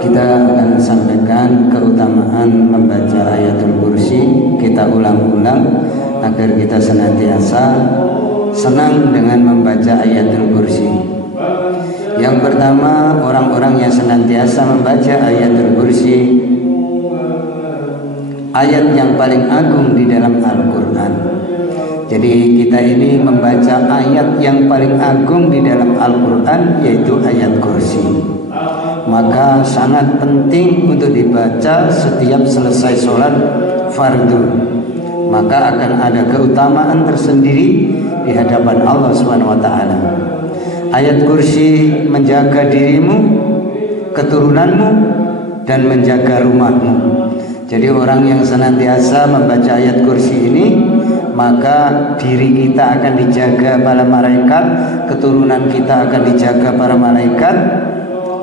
Kita akan sampaikan keutamaan membaca ayatul kursi. Kita ulang-ulang agar kita senantiasa senang dengan membaca ayatul kursi. Yang pertama, orang-orang yang senantiasa membaca ayatul kursi, ayat yang paling agung di dalam Al-Quran. Jadi kita ini membaca ayat yang paling agung di dalam Al-Quran, yaitu ayat kursi. Maka sangat penting untuk dibaca setiap selesai sholat fardu. Maka akan ada keutamaan tersendiri di hadapan Allah SWT. Ayat kursi menjaga dirimu, keturunanmu, dan menjaga rumahmu. Jadi orang yang senantiasa membaca ayat kursi ini, maka diri kita akan dijaga para malaikat, keturunan kita akan dijaga para malaikat,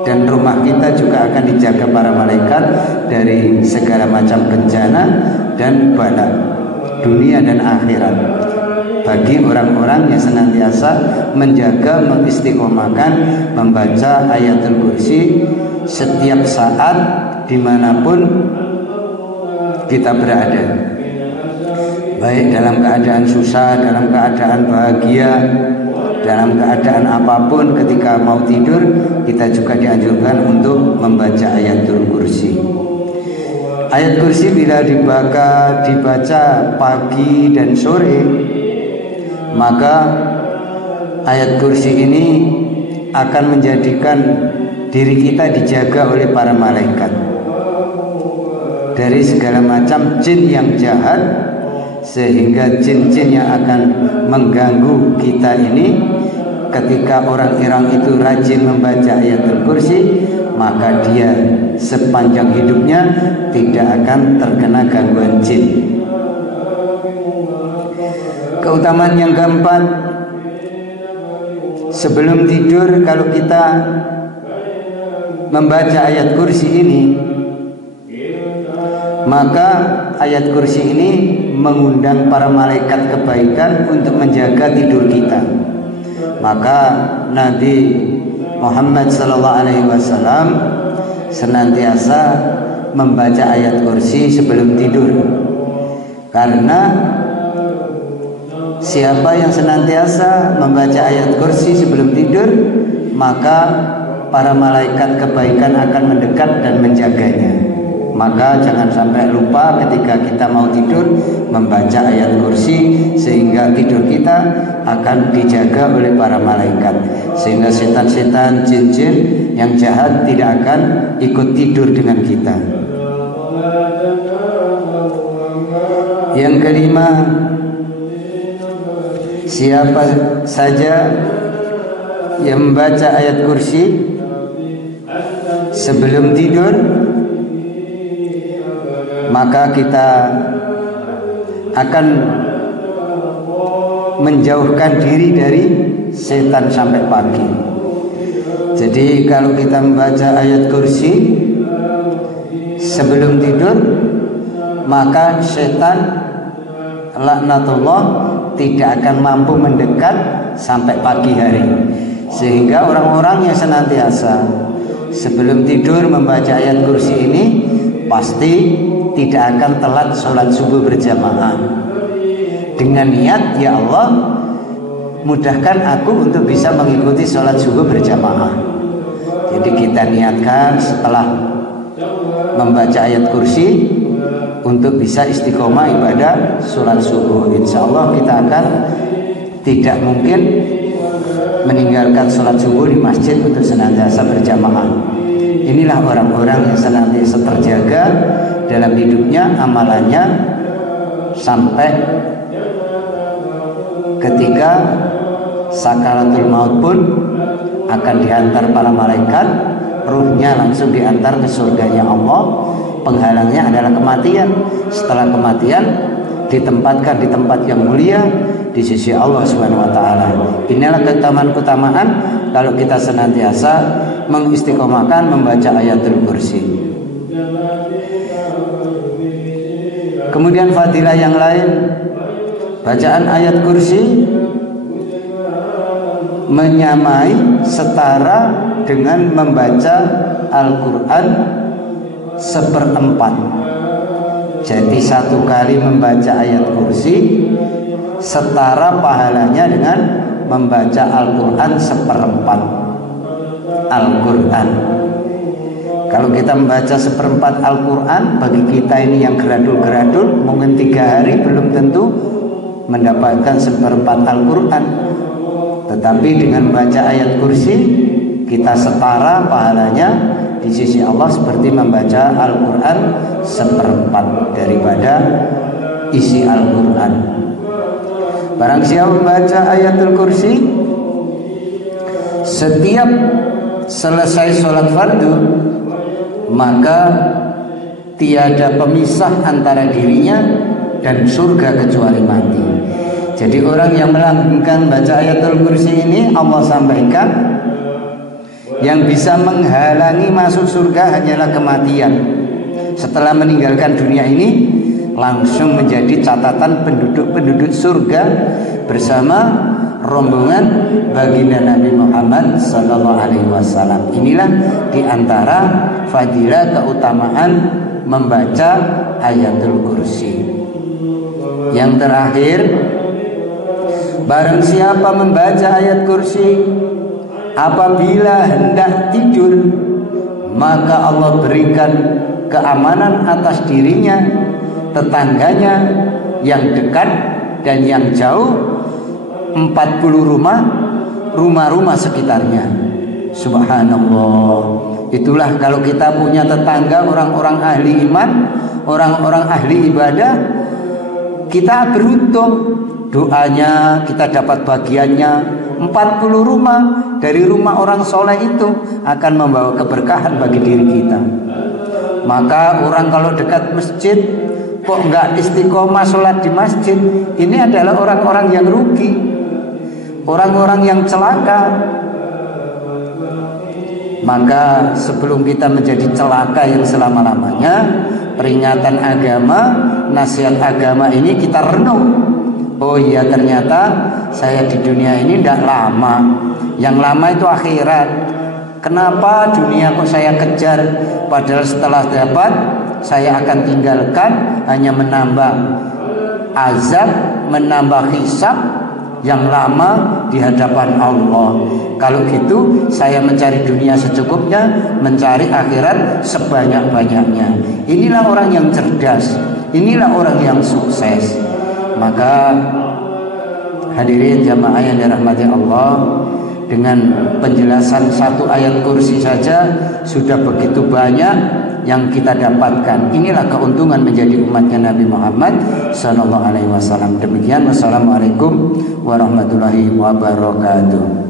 dan rumah kita juga akan dijaga para malaikat dari segala macam bencana dan bala dunia dan akhirat. Bagi orang-orang yang senantiasa menjaga, mengistiqomahkan membaca ayatul kursi setiap saat dimanapun kita berada, baik dalam keadaan susah, dalam keadaan bahagia, dalam keadaan apapun. Ketika mau tidur, kita juga dianjurkan untuk membaca ayatul kursi. Ayat kursi bila dibaca pagi dan sore, maka ayat kursi ini akan menjadikan diri kita dijaga oleh para malaikat dari segala macam jin yang jahat, sehingga jin-jin yang akan mengganggu kita ini, ketika orang-orang itu rajin membaca ayatul kursi, maka dia sepanjang hidupnya tidak akan terkena gangguan jin. Keutamaan yang keempat, sebelum tidur kalau kita membaca ayat kursi ini, maka ayat kursi ini mengundang para malaikat kebaikan untuk menjaga tidur kita. Maka Nabi Muhammad SAW senantiasa membaca ayat kursi sebelum tidur, karena siapa yang senantiasa membaca ayat kursi sebelum tidur, maka para malaikat kebaikan akan mendekat dan menjaganya. Maka jangan sampai lupa ketika kita mau tidur membaca ayat kursi, sehingga tidur kita akan dijaga oleh para malaikat, sehingga setan-setan, jin-jin yang jahat tidak akan ikut tidur dengan kita. Yang kelima, siapa saja yang membaca ayat kursi sebelum tidur, maka kita akan menjauhkan diri dari setan sampai pagi. Jadi kalau kita membaca ayat kursi sebelum tidur, maka setan laknatullah tidak akan mampu mendekat sampai pagi hari. Sehingga orang-orang yang senantiasa sebelum tidur membaca ayat kursi ini pasti tidak akan telat sholat subuh berjamaah, dengan niat, ya Allah, mudahkan aku untuk bisa mengikuti sholat subuh berjamaah. Jadi kita niatkan setelah membaca ayat kursi untuk bisa istiqomah ibadah sholat subuh. Insya Allah kita akan tidak mungkin meninggalkan sholat subuh di masjid untuk senantiasa berjamaah. Inilah orang-orang yang senantiasa terjaga dalam hidupnya, amalannya, sampai ketika sakaratul maut pun akan diantar para malaikat, ruhnya langsung diantar ke surganya Allah. Penghalangnya adalah kematian. Setelah kematian ditempatkan di tempat yang mulia di sisi Allah Subhanahu wa taala. Inilah keutamaan-keutamaan kalau kita senantiasa mengistiqomahkan membaca ayatul kursi. Kemudian fadilah yang lain, bacaan ayat kursi menyamai setara dengan membaca Al-Quran seperempat. Jadi satu kali membaca ayat kursi setara pahalanya dengan membaca Al-Quran seperempat Al-Quran. Kalau kita membaca seperempat Al-Quran, bagi kita ini yang geradul-geradul, mungkin 3 hari belum tentu mendapatkan seperempat Al-Quran. Tetapi dengan membaca ayat kursi, kita setara pahalanya di sisi Allah seperti membaca Al-Quran seperempat daripada isi Al-Quran. Barang siapa membaca ayatul kursi setiap selesai sholat fardu, maka tiada pemisah antara dirinya dan surga kecuali mati. Jadi orang yang melanggengkan baca ayatul kursi ini, Allah sampaikan, yang bisa menghalangi masuk surga hanyalah kematian. Setelah meninggalkan dunia ini, langsung menjadi catatan penduduk-penduduk surga bersama rombongan baginda Nabi Muhammad SAW. Inilah diantara fadilah keutamaan membaca ayatul kursi. Yang terakhir, barang siapa membaca ayat kursi apabila hendak tidur, maka Allah berikan keamanan atas dirinya, tetangganya yang dekat dan yang jauh, 40 rumah-rumah sekitarnya. Subhanallah. Itulah kalau kita punya tetangga orang-orang ahli iman, orang-orang ahli ibadah, kita beruntung. Doanya kita dapat bagiannya. 40 rumah dari rumah orang soleh itu akan membawa keberkahan bagi diri kita. Maka orang kalau dekat masjid kok enggak istiqomah sholat di masjid, ini adalah orang-orang yang rugi, orang-orang yang celaka. Maka sebelum kita menjadi celaka yang selama-lamanya, peringatan agama, nasihat agama ini kita renung. Oh iya, ternyata saya di dunia ini tidak lama. Yang lama itu akhirat. Kenapa dunia kok saya kejar? Padahal setelah dapat saya akan tinggalkan, hanya menambah azab, menambah hisab yang lama di hadapan Allah. Kalau gitu saya mencari dunia secukupnya, mencari akhirat sebanyak-banyaknya. Inilah orang yang cerdas, inilah orang yang sukses. Maka hadirin jamaah yang dirahmati Allah, dengan penjelasan satu ayat kursi saja sudah begitu banyak yang kita dapatkan. Inilah keuntungan menjadi umatnya Nabi Muhammad SAW. Demikian, wassalamualaikum warahmatullahi wabarakatuh.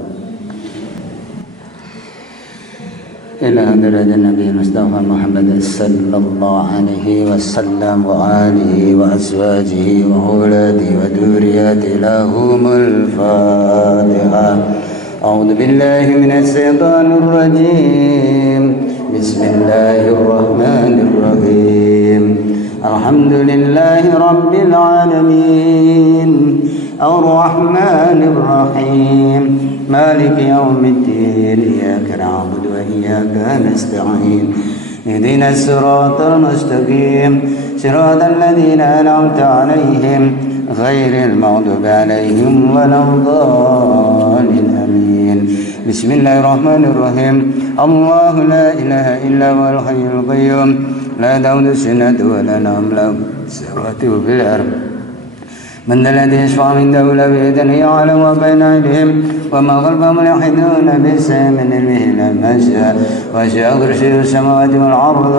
Ila hadratin Nabi Mustafa Muhammad sallallahu alaihi wasallam wa alihi wa azwajihi wa auladihi wa dzurriyyatihi lahumul Fatihah. A'udzu billahi minasy syaithanir rajim. Bismillahirrahmanirrahim. Alhamdulillahi rabbil alamin. Ar-Rahmanir Rahim. Maliki yaumiddin. Iyyaka na'budu wa iyyaka nasta'in. Ihdinas siratal mustaqim. Siratal ladzina an'amta 'alaihim ghairil maghdubi 'alaihim waladdallin. Amin. Bismillahirrahmanirrahim. Allahu la ilaha illa huwal hayyul qayyum. La ta'khudhuhu sinatun wa la nawm lahu samawati fil ardh. من ذا الذي يشفع عنده إلا بإذنه يعلم ما بين أيديهم وما خلفهم يحيطون بشيء من علمه إلا ما شاء وسع كرسيه السماوات والأرض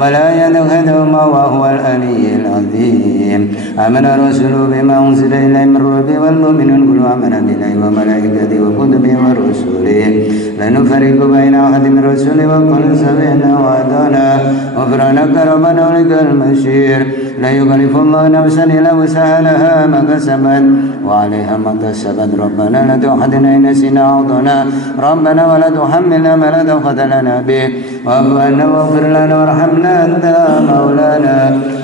ولا يؤوده وهو العلي العظيم. آمن الرسول بما أنزل إليه من ربه والمؤمنون كلهم آمن بالله وملائكته وكتبه ورسله لا نفرق بين أحد من رسله وقالوا سمعنا وأطعنا غفرانك ربنا ولك المصير. لا يكلف الله نفسا إلا وسعها لها ما كسبت وعليها ما اكتسبت ربنا لا تؤاخذنا إن نسينا أو أخطأنا ربنا ولا تحملنا ما لا طاقة لنا به واعف عنا واغفر لنا وارحمنا أنت مولانا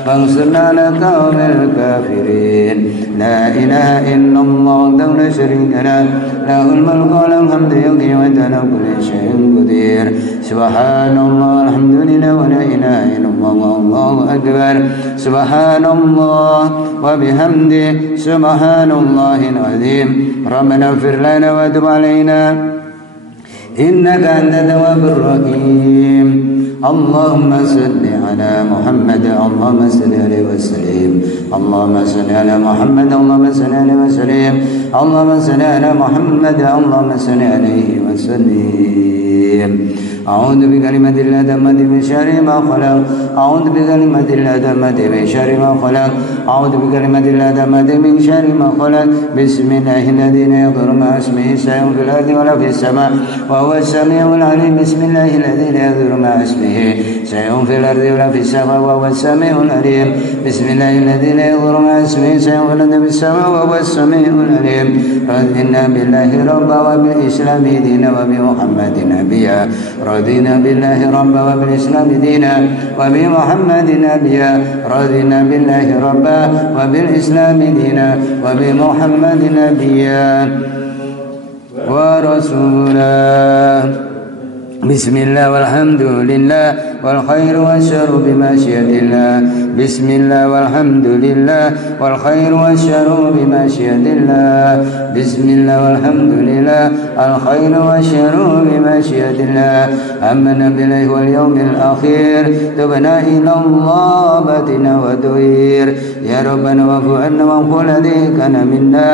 فانصرنا على القوم الكافرين لا إله إلا الله وحده لا شريك له له الملك وله الحمد يحيي ويميت على كل شيء قدير سبحان الله الحمد لله ولا إله إلا الله والله أكبر سبحان الله وبحمده سبحان الله العظيم ربنا اغفر لنا وتب علينا إنك أنت التواب الرحيم اللهم صل على محمد اللهم صل عليه وسلم اللهم صل على محمد اللهم صل عليه وسلم اللهم صل على محمد اللهم صل عليه وسلم أعوذ بكلمة الله التامة من شر ما خلق أعوذ بكلمة الله التامة من شر ما خلق أعوذ بكلمة الله التامة من شر ما خلق بسم الله الذي لا يضر مع اسمه شيء في الأرض ولا في السماء وهو السميع العليم بسم الله الذي لا يضر مع اسمه شيء في الأرض ولا في السماء وهو السميع العليم بسم الله الذي لا يضر مع اسمه شيء في الأرض وفي السماء وهو السميع العليم رضينا بالله ربا وبالإسلام دينا وبمحمد نبيا رضينا بالله ربا وبالإسلام دينا وبمحمد نبيا رضينا بالله ربا وبالإسلام دينا وبمحمد نبيا ورسولا بسم الله والحمد لله والخير والشر بمشيئة الله بسم الله والحمد لله والخير والشر بمشيئة الله بسم الله والحمد لله الخير والشر بمشيئة الله آمنا بالله واليوم الأخير تبنا إلى الله باتنا ودوير يا ربنا واعف عنا وامحو الذي كان منا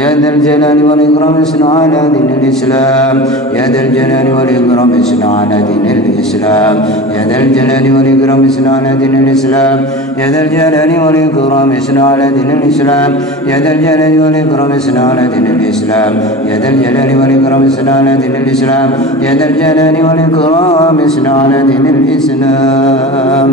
يا ذا الجلال والإكرام اسنع على دين الإسلام يا ذا الجلال والإكرام اسنع على دين الإسلام يا ذا الجلال والإكرام اسنع على دين الإسلام يا ذا الجلال والإكرام اسنع على دين الإسلام يا ذا الجلال والإكرام اسنع على دين الإسلام يا ذا الجلال والإكرام اسنع على دين الإسلام يا ذا الجلال والإكرام اسنع على دين الإسلام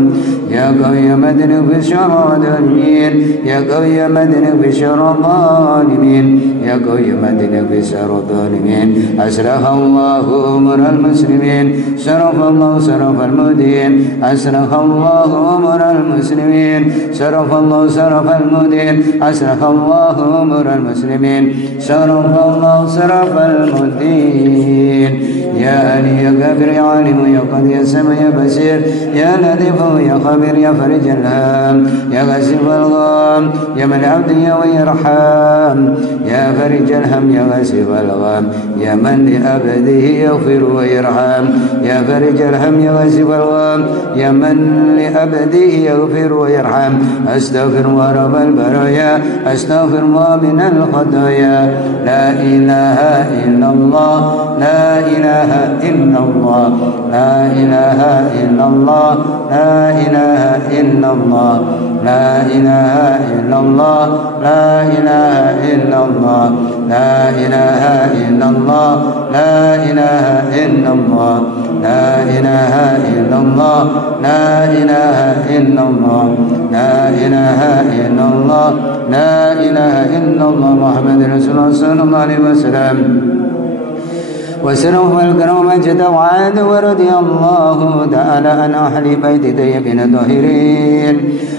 يا قوي مدن بشر الظالمين يا قوي مدن بشر الظالمين يا قوي مدن بشر الظالمين أسرح الله أمر المسلمين شرف الله شرف المدين أسرح الله أمر المسلمين شرف الله شرف المدين أسرح الله أمر المسلمين شرف الله شرف المدين يا علي يا كبير يا عالم يا قدير يا سميع يا بصير يا لطيف يا خبير يا فرج الهام يا غاسل الغام يا من عبد يا ويرحم يا فرج الهم يا غاسل الغام يا من لأبده يغفر ويرحم يا فرج الهم يا غاسل الغام يا من لأبده يغفر ويرحم أستغفر الله رب البرايا أستغفر الله من الخطايا لا إله إلا الله لا إله إلا الله لا إله إلا الله لا إله إلا الله لا إله إلا الله لا إله إلا الله لا إله إلا الله لا إله إلا الله لا إله إلا الله لا إله إلا الله لا إله إلا الله لا إله إلا الله محمد رسول الله صلى الله عليه وسلم وسلم والكرم مجد وعاد ورضي الله تعالى عن أهل بيت طيبين الطاهرين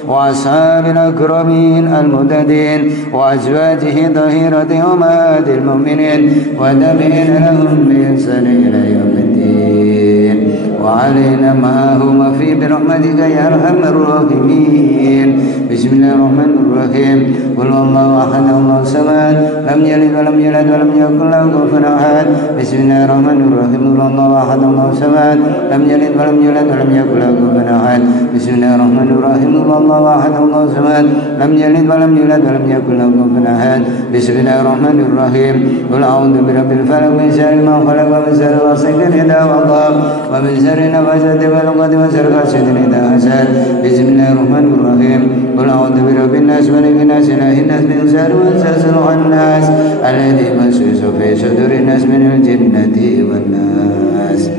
وأصحاب الأكرمين المهتدين وأزواجه طاهرة أمهات المؤمنين وتابعين لهم بإحسان إلى يوم الدين وعلينا معهم في برحمتك يا أرحم الراحمين بسم الله الرحمن الرحيم قل الله أحد الله الصمد لم يلد ولم يولد ولم يكن له كفوا أحد بسم الله الرحمن الرحيم قل الله أحد الله الصمد لم يلد ولم يولد ولم يكن له كفوا أحد بسم الله الرحمن الرحيم قل الله أحد الله الصمد لم يلد ولم يولد ولم يكن له كفوا أحد بسم الله الرحمن الرحيم قل أعوذ برب الفلق من شر ما خلق ومن شر غاسق إذا وقب ومن شر النفاثات في العقد ومن شر حاسد إذا حسد بسم الله الرحمن الرحيم قل أعوذ برب الناس ملك الناس إله الناس من شر وسواس الناس الذي يوسوس في صدور الناس من الجنة والناس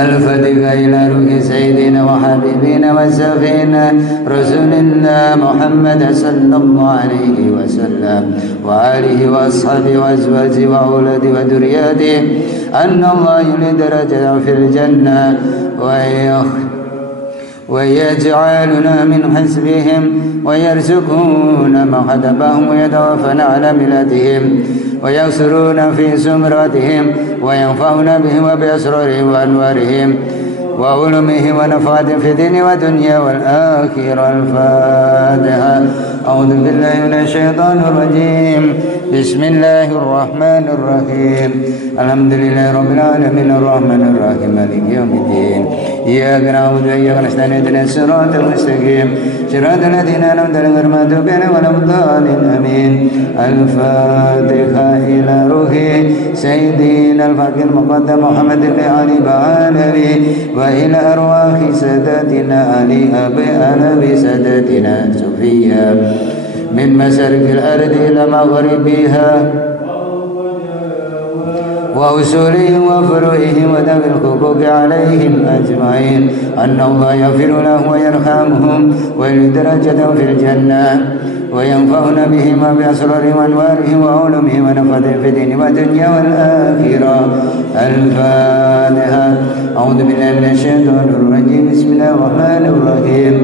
الفاتحة إلى روح سيدنا وحبيبنا وسفينا رسول الله محمد صلى الله عليه وسلم وآله وأصحابه وأزواجه وأولاده وذرياته أن الله يولي درجة في الجنة ويجعلنا من حسبهم ويرزقون محدبهم ويتوفون على ملتهم ويغسرون في سمرتهم وينفعون بهم وبأسرارهم وأنوارهم وعلومهم ونفعهم في الدين والدنيا والآخرة. الفاتحة. أعوذ بالله من الشيطان الرجيم. بسم الله الرحمن الرحيم. الحمد لله رب العالمين الرحمن الرحيم مالك يوم الدين. إياك نعبد وإياك نستعين اهدنا الصراط المستقيم صراط الذين أنعمت عليهم غير المغضوب عليهم ولا الضالين آمين. الفاتحة إلى روح سيدنا الفقيه المقدم محمد بن علي بعلوي وإلى أرواح ساداتنا علي أبي علوي ساداتنا صوفيا من مشارق الأرض إلى مغربها وأصولهم وفروعهم وذوي الحقوق عليهم أجمعين أن الله يغفر لهم ويرحمهم ويدرجهم في الجنة وينفعنا بهم بأسرارهم وأنوارهم وعلومهم ونفعهم في الدين والدنيا والآخرة. الفاتحة. أعوذ بالله من الشيطان الرجيم. بسم الله الرحمن الرحيم.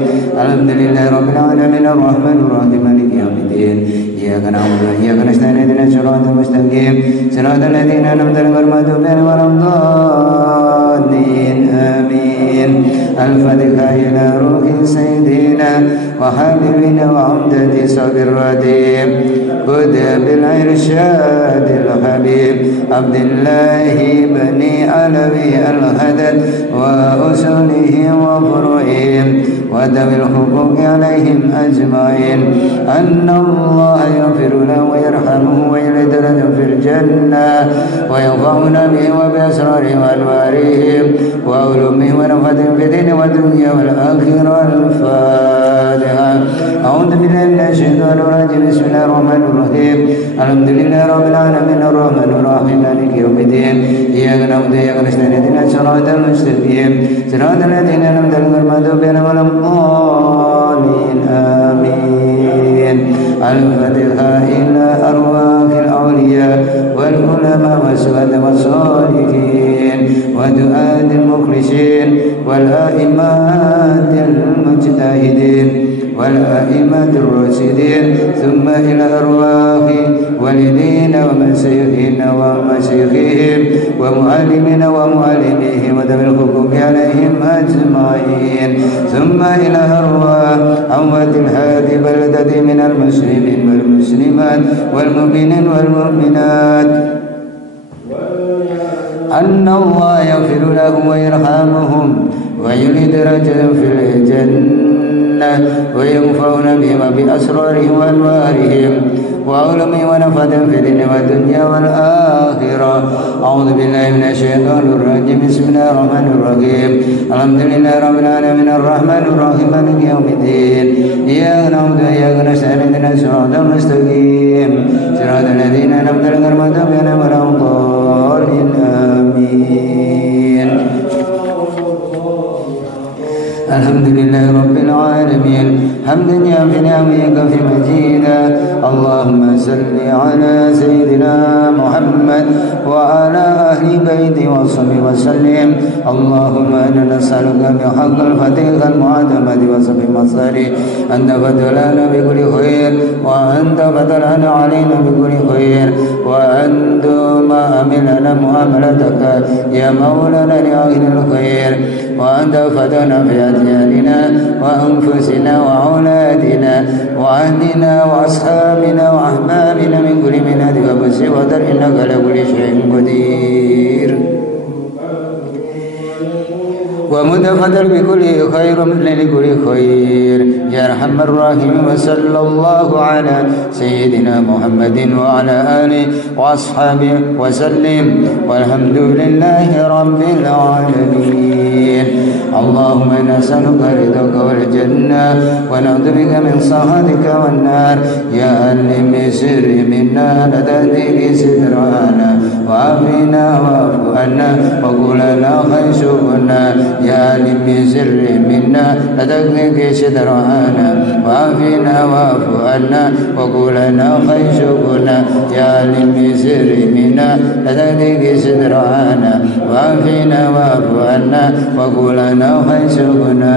الحمد لله رب العالمين الرحمن الرحيم مالك يوم الدين. إياك نعبد وإياك نستعين اهدنا الصراط المستقيم صراط الذين أنعمت عليهم غير المغضوب عليهم ولا الضالين آمين. الفاتحة إلى روح سيدنا وحبيبنا وعمدة صبر الرديم كتب الإرشاد الحبيب عبد الله بن علوي الحدث وأصولهم وفروعهم وذوي الحقوق عليهم أجمعين أن الله يغفر له ويرحمه ويدخله في الجنة وينفعنا به وبأسرارهم وأنوارهم وعلومهم ونفعهم في الدين والدنيا والآخرة. الفاتحة. أعوذ بالله من الشيطان الرجيم. بسم الله الرحمن الرحيم. الحمد لله رب العالمين الرحمن الرحيم مالك يوم الدين. إياك نعبد وإياك نستعين اهدنا الصراط المستقيم صراط الذين أنعمت عليهم غير المغضوب عليهم ولا الضالين آمين. الفاتحة إلى أرواح الأولياء والعلماء والشهداء والصالحين ودعاة المخلصين والأئمة المجتهدين والأئمة الراشدين ثم إلى أرواح والدينا ومشايخنا ومشايخهم ومعلمين ومعلميهم وذوي الحقوق عليهم أجمعين ثم إلى أرواح أموات هذه البلدة من المسلمين والمسلمات والمؤمنين والمؤمنات أن الله يغفر لهم ويرحمهم ويولي درجهم في الجنة وينفعون بهم بأسرارهم وأنوارهم وعلمهم ونفعهم في الدين والدنيا والآخرة. أعوذ بالله من الشيطان الرجيم. بسم الله الرحمن الرحيم. الحمد لله رب العالمين الرحمن الرحيم مالك يوم الدين. إياك نعبد وإياك نستعين اهدنا الصراط المستقيم صراط الذين أنعمت عليهم غير المغضوب عليهم ولا الضالين آمين. الحمد لله رب العالمين حمدا يوفي نعمك في مجيدا. اللهم صل على سيدنا محمد وعلى أهل بيته وصحبه وسلم. اللهم إنا نسألك بحق الفتيح المعتمد وصحبه المصدر أن تفتلنا بكل خير وأن تفتلنا علينا بكل خير وأن ما عملنا معاملتك يا مولانا لأهل الخير وأن تفتنا في أدياننا وأنفسنا وأولادنا وأهلنا وأصحابنا وأحبابنا من كل مناد وبس ودر إنك على كل شيء قدير ومتفضل بكل خير لكل خير يا أرحم الراحمين. وصلى الله على سيدنا محمد وعلى آله وأصحابه وسلم والحمد لله رب العالمين. اللهم إنا نسألك رضاك والجنة ونعوذ بك من سخطك والنار. يا علم سر منا لتهديك سترنا وعافنا واعف عنا وقل لنا خيشونا يا عليم بسر منا لا تغلق شدرنا وعافنا واعف عنا وقل لنا خيشونا يا عليم بسر منا لا تغلق شدرنا وعافنا واعف عنا وقل لنا خيشونا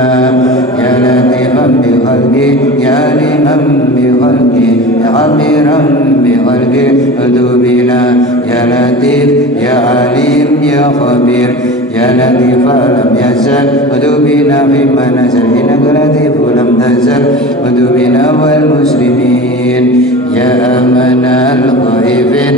يا لطيفا بخلقي يا عليما بخلقي يا خبيرا بخلقي ذنوبنا يا لطيف يا عليم يا خبير يا لطيف لم يزل ذنوبنا فيما نزل إنك لطيف لم تزل ذنوبنا والمسلمين يا أمن الخائفين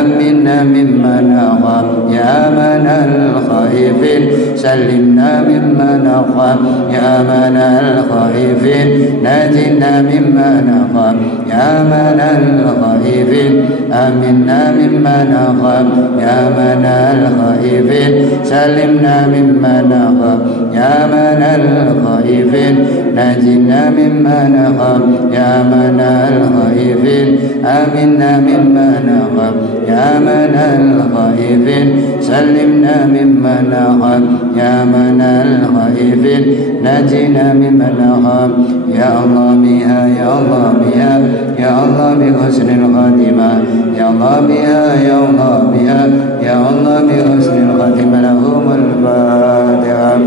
أمنا مما نخاف يا أمن الخائفين سلمنا مما نخاف يا أمن الخائفين نجنا مما نخاف يا أمن الخائفين أمنا مما نخاف يا أمن الخائفين سلمنا مما نخاف يا أمن الخائفين نجنا مما نخاف يا أمن الخائفين آمنا مما نخاف يا أمن الخائفين سلمنا مما نخاف يا أمن الخائفين نجنا مما نخاف يا الله بها يا الله بها يا الله بحسن الخاتمة يا الله بها يا الله بها يا الله بحسن الخاتمة لهم الفاتحة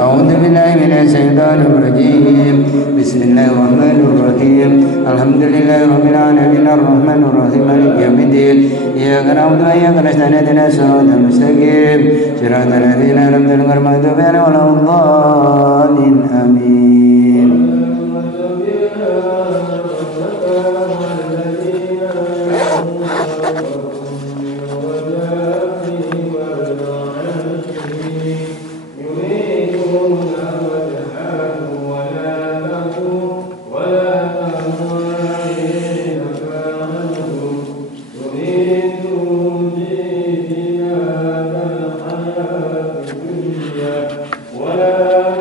أعوذ بالله من الشيطان الرجيم بسم الله الرحمن الرحيم الحمد لله رب العالمين الرحمن الرحيم مالك يوم الدين إياك نعبد وإياك نستعين اهدنا الصراط المستقيم صراط الذين أنعمت عليهم غير المغضوب عليهم ولا الضالين آمين ولا